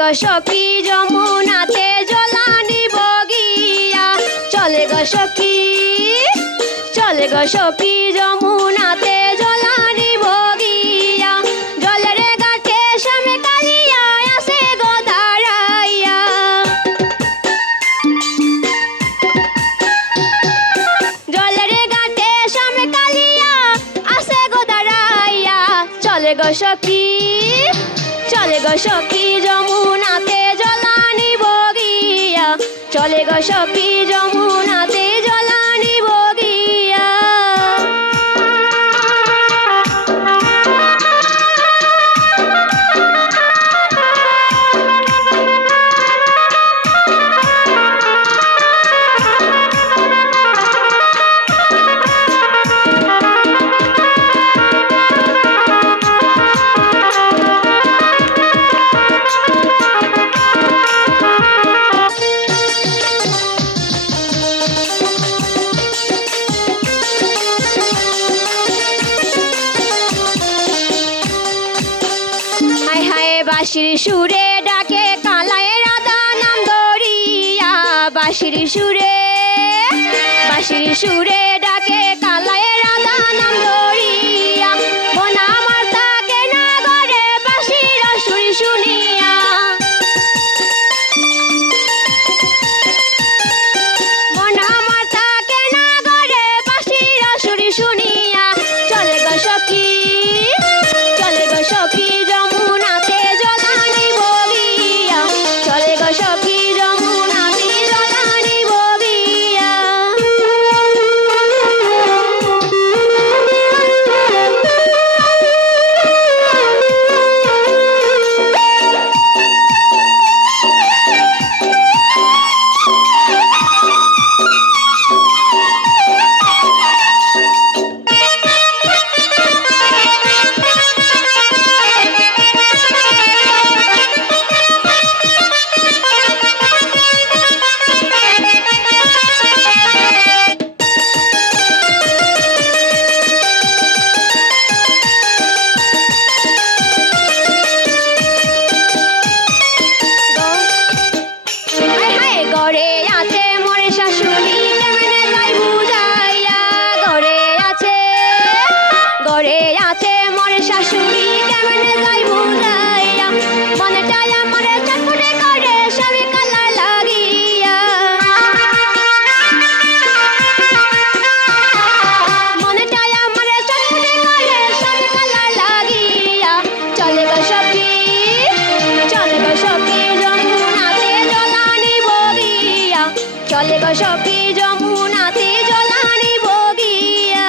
গো সখী যমুনাতে জলানি বগিয়া, চলে গো সখী, চলে গো সখী যমুনাতে জলানি বগিয়া, জলের ঘাটে শ্যামে কালিয়া আসে গো দাঁড়াইয়া। জলের ঘাটে শ্যামে কালিয়া আসে গো দাঁড়াইয়া, চলে গো সখী, চলে গো সখী যমুনাতে জলানি বগিয়া, চলে গো সখী যমুনাতে জলানি বগিয়া। বাঁশির সুরে ডাকে কালায় রাধা নাম ধরিয়া, বাঁশির সুরে, বাঁশির সুরে ডাকে কালায় রাধা নাম ধরিয়া, মন আমার থাকে না ঘরে বাঁশির সুর শুনিয়া। মন আমার থাকে না ঘরে বাঁশির সুর শুনিয়া, চলে গো সখী, চলে গো সখী যমুনাতে জলানি বগিয়া, চলে গো সখী যমুনাতে জলানি বগিয়া। ঘরে আছে মোরে শাশুড়ি কেমনে যাই বুঝাইয়া, ঘরে আছে, ঘরে আছে মোরে শাশুড়ি কেমনে যাই বুঝাইয়া, মনেটাই আমার চটপটে করে সবে কালা লাগিয়া। মনেটাই আমার চটপটে করে সবে কালা লাগিয়া, চলে গো সখী, চলে গো সখী যমুনাতে জলানি বগিয়া, চলে গো সখী যমুনাতে জলানি বগিয়া।